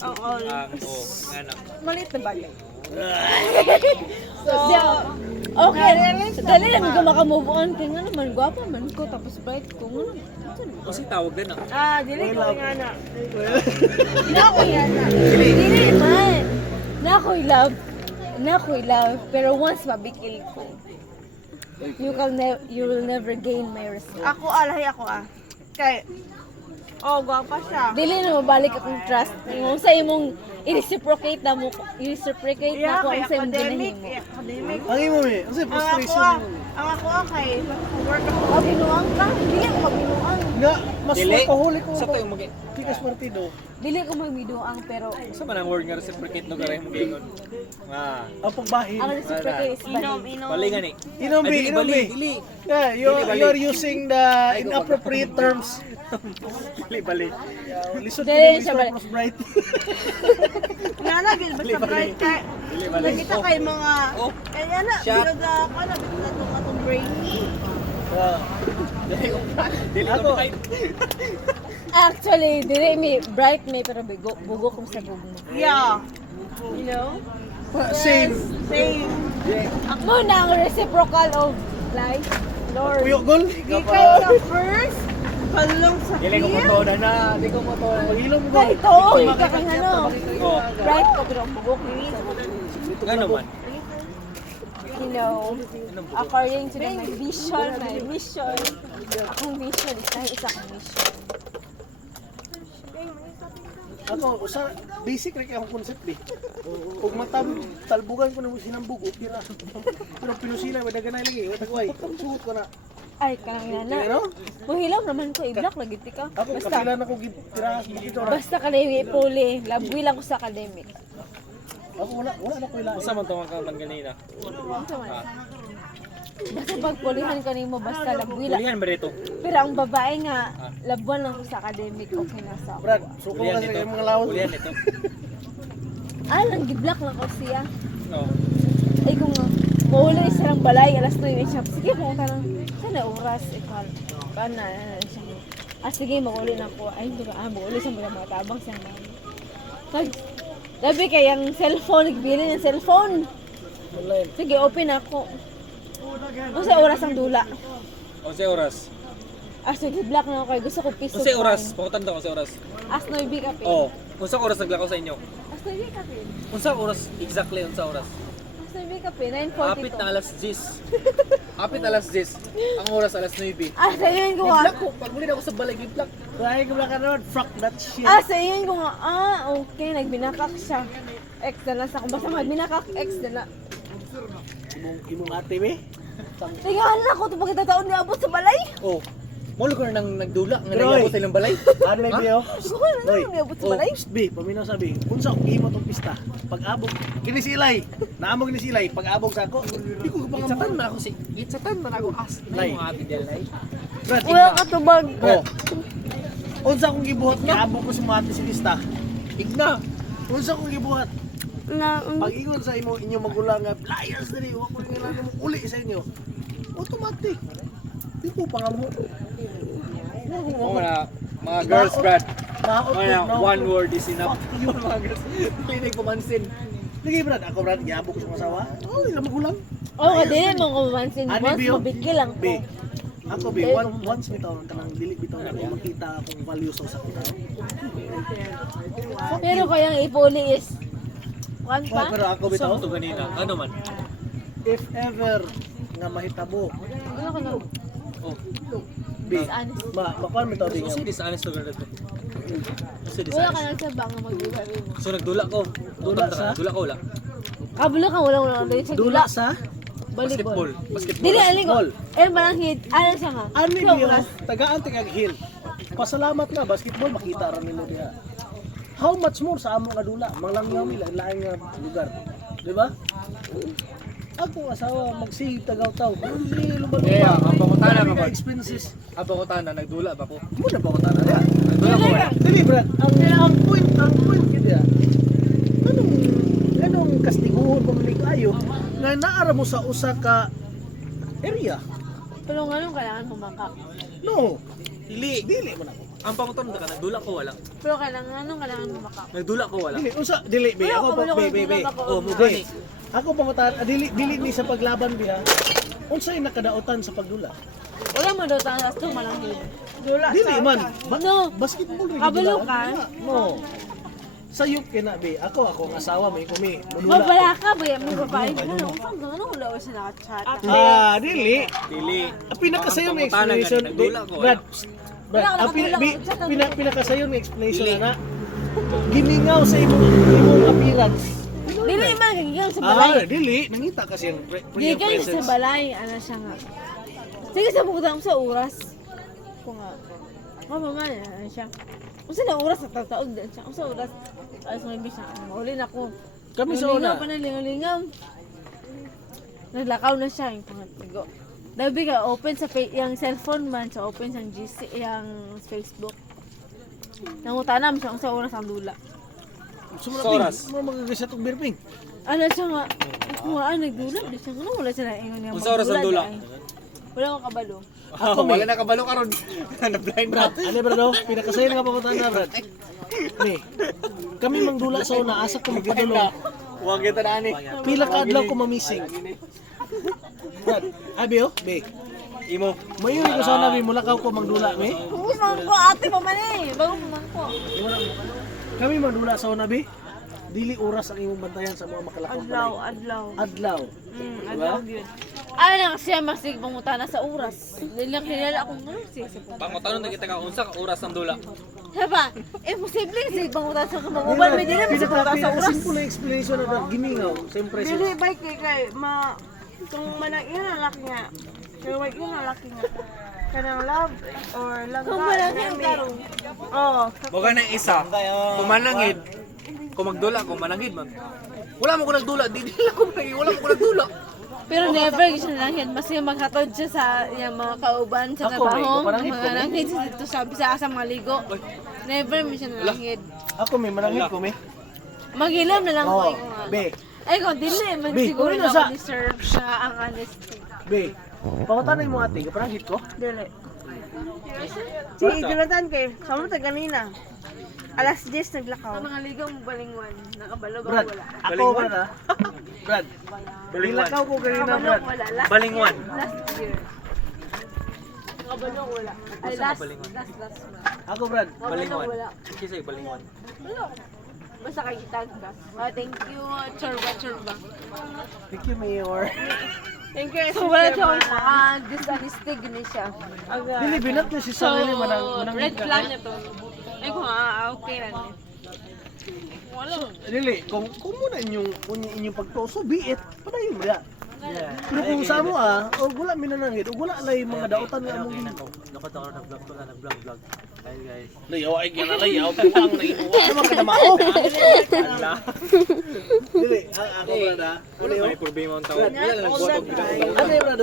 Ang all. Anak. Maliit na bagay. So, okay, dali lang ko maka-move on. Kaya nga naman, gwapa man ko, tapos bright ko. Kasi tawag din Dili ko nga na. Na ako yan na. Dili man. Na ako'y love. Na ako'y love. Pero once mabikil ko, you will never gain my respect. Ako alahay ako Kay, gwapa siya. Dili na mabalik akong trust. Kung sa imong i-reciprocate na mo, i-reciprocate na ko ang sa imong academic. ginahin mo. Academic. Ang imo eh. Kasi Ang frustration. ako kay work ako. Kabinuang ka? Dili ko kabinuang. Nga, mas Dili. pahuli ko Sa tayo mag Tikas partido. Dili ko magbinuang, pero Sa man ang word nga reciprocate no garay mo gingon. Ang pagbahin. ang reciprocate is Inom, bali. inom. Balingan eh. Inombi, inombi. Dili. Yeah, Dili, bali. you're using the inappropriate terms. Bali. Listen to Dili the siya bali. Mr. Bright. Nga na, gil basta bright kay. Nakita kay mga, Oh. kaya na, Siya. bilog ako na, bilog na itong brain. Dili Ako. ko kahit. Actually, dili mi bright may pero bugo ko sa gugma. Yeah. You know? Same. Same. Mo na ang reciprocal of life. Lord. Puyo gol. Gikay sa first, palong sa Dili ko mo fifth. to na. Dili ko mo to. Mag-ilom gol. Kahit oo, ika kang ano. Oh. Bright ko pero ang bugo ko. Gano man. You know, according to my vision, akong vision is kahit isa akong mission. Ako, sa basic rin akong concept eh. Kung talbugan ko na sinambug, okay na. Pero pinusila, may daganay lagi. Wait, suot ko na. Ay, kanang Ano? nana. Buhilaw naman ko, i-block lagi ka. Ako, kapilan ako tiraas dito na. Basta kademi puli, labwi lang ko sa academic. Ako, wala na ko ilaan. Usa man to ang kauban ganina. Basta pagpulihan ka nimo basta labwi lang. Kulihan ba dito? Pero ang babae nga, labuan lang ko sa academic, okay na sa Brad, ako. suko Kulihan kasi dito. kayo mga lawas. Kulihan dito. Lang, gi-block lang ko siya. Oh. Ay kung mauli siya ng balay, alas 9 siya. Sige, pumunta lang. Sana oras, ikaw. Paano siya. Sige, mauli na ko. Ay, hindi ka, mauli siya mga tabang siya. Labi kayang cellphone, nagbili ng cellphone. Sige, open ako. Kung sa oras ang dula. O sa oras. Sige, block na ako. Kaya gusto ko piso. Unsa oras? Pakutan daw sa oras. As 9 ka pin. Oh. Unsa oras naglakaw sa inyo? As 9 ka pin. Unsa oras exactly unsa oras? As 9 ka pin. Apit na 9:42. alas 10. Apit alas 10. Ang oras alas 9. Sa iyon ko nga. Giblak ko. Pag muli na ako sa balay giblak. Kaya ko ka naman, fuck that shit. Sa iyon ko nga. Okay. Nagbinakak siya. X na lang sa kung basta magbinakak, X na lang. Imong ate be? Tingnan na ako ito pag itataon niya abot sa balay. Oh. Molo ko nang nagdula nga Roy. nagabot sa ilang balay. Ano may biyo? Gusto ko na Hoy. niya abot sa Oh, balay. Be, paminaw sabi, unsa kung imo tong pista? Pag-abog, ginisilay. Naamog ginisilay, pag-abog sa ako. Di ko Gitsatan pangamon. man ako si gitsatan man ako as. Lay. Nay mo ati del lay. Brad, Wala ka tubag. Oh. unsa kung gibuhat nga abog ko sa mga ate si pista? Igna. Unsa kung gibuhat? Na, Pag ingon sa imo inyo magulang nga liars diri, wa ko nga lang mo uli sa inyo. Automatic. Di ko pangamo. Oh mga girls brad. Maot Oh na one word is enough. Yung mga girls. Hindi ko mansin. Lagi Brad, ako Brad, giabog ko sa mga asawa. Oh, ila magulang. Oo, di mo ko mansin. Ani, Once Bio? mabigil lang ko. Be, ako be, once bitaw kanang dili bitaw na ako makita akong value sa usa ka tao. Pero kayang ipuli is one Oh, pa. pero ako Sa bitaw, mo to ganina. Ano man? if ever nga mahitabo, Ano ka na? Oh. be, Dishonest. makuan bitaw din. So si dishonest to ganito. So Wala ka dishonest. nang sabang nga mag-iwa mo. So nagdula ko. Dula sa? Dula ko wala. Kabulo ka, wala dali sa Dula sa Basketball. volleyball. Basketball. Dili aling ko. Ball. Parang hit. Ano siya nga? ani So, biyo, mas- tagaan tingag hill. Pasalamat nga basketball makita ra nimo diha. How much more sa amo nga dula? Malangyaw mi lain nga lugar. Di ba? Ako asawa magsig tagaw-taw. Hindi lumalo Yeah, ang pangutana Dami nga nga ba? expenses. Aba ko tana nagdula ba ko? Mo na ba ko tana diha? Nagdula ko wala. Dili Brad, ang point gid diha. Anong kastiguhon kung lig ayo nga naara mo sa usa ka area? Pero nga nung kailangan humakak. No, Dili. dili mo na ko. Ang pangutan ka, nagdula ko wala. Pero kailangan mo maka. Nagdula ko wala. Dili, usa, dili, be. Ako pa, be. Oh, mo Be. gani. Ako pangutan, dili ni sa paglaban biya. Unsay nakadaotan sa pagdula? Wala mo daw tayo sa malanghid. Dula Dili sa man. No. Basketball rin. Kabalo gid ka? dula. No. Sayop kina be. Ako ang asawa may kumi. Mudula Babala ako. ka ba yan? May babae ka na. Ano wala ko siya nakachat? Dili. Dili. Ang pinakasayon na Ang pangutan na explanation, gani, nagdula ko, Brad. Wala, Pinakasayon na explanation na gimingaw sa imong appearance. Dili man kagigang sa balay. Dili. Nangita kasi yung Gigang sa balay, ano siya nga. Sige sa bukod sa oras. Ko nga. Mama man, ano siya. Usa na oras sa taon din siya. Usa oras. Ay, so hindi siya. Mauli na ko. Kami sa una. Pa na lingaw-lingaw. Naglakaw na siya yung pangatigo. Dabi ka open sa yung cellphone man sa open sa GC yung Facebook. Nangutanam siya kung sa oras ang dula. Sumula Sa oras. Mo magagasya tong birping. Ano siya nga? Kuhaan nagdula di siya. Ano wala siya na ingon niya. Kung sa oras ang dula. Wala ko kabalo. Ako, Wala na kabalo karon. Na-blind Brad, ano bro do? Pinakasayon nga papunta na Brad. Ni. Kami mangdula sa una asa ko magpadulong. Huwag kita na ani. Pila ka adlaw ko mamising. Brad, abi oh, be. Imo. Mayuri ko sana be mulakaw ko mangdula me. Huwag man ko ate pa man eh. Bago pa man ko. Kami mangdula sa una be. Dili oras ang imong bantayan sa mga makalakaw. adlaw. Adlaw. Adlaw yun. Ano na kasi masig pangutana sa oras. Dili lang kilala akong ano siya. Pangutan na kita ka unsa ka oras ng dula. Diba? Imposible kasi pangutana sa kamanguban. May dili masig pangutana sa oras. Simple na explanation na Brad, gimingaw. Siyempre Dili ba kay kung manang yun ang laki nga. Kaya wag yun ang laki nga. Kanang love or langga. Kung malaki ang tarong. Oo. Moga na isa. Kumanangid. Kung magdula ko manangid man. Wala mo ko nagdula, di ako manangid. Wala mo ko nagdula. Pero never siya nalangin. Mas yung maghatod siya sa yung mga kauban sa Ako, may trabaho. kapanangit ko, Mga nangit siya dito sa asa mga ligo. Never mo siya nalangin. ako may manangit ko me. Mag-ilam na lang ko. Oh, be. Ay kung dili man Be, siguro uli na na sa- deserve siya ang honesty. Be. Pakutan mo ate, kapanangit ko. Dili. Si Jonathan kay, sama ta ganina. Alas 10 naglakaw. Ang mga ligaw mo balingwan, nakabalo ba Brad, wala? ako Balingwan? Brad ha. Brad, Balingwan. nilakaw ko kanina Nakabalo Brad. wala. Last Balingwan. Last year. Nakabalo wala. Ay Basta last balingwan. month. Ako Brad. Nakabalo Balingwan. wala. Kasi balingwan. Wala. Basta kay tag ka. Thank you, chorba. Thank you, Mayor. Thank you. So wala siya dishonesty gini siya. Dili, binat na si So, Sarili, manang red flag na to. Ay kung okay lang. Wala. Dili, kung muna inyong pagtoso, be it. Padayon mo ya. Pero kung sa mo o wala minanangit, o wala lay mga daotan nga among ginagawa. Nakita ko nag-vlog to na, nag-vlog. Ay guys. Layaw ay ginalayaw, puwang na inuwa. Ano mga kadamao? Dili, ako Brad ha. Wala may problema ang tao. Wala na nagbuhat og Ano yung Brad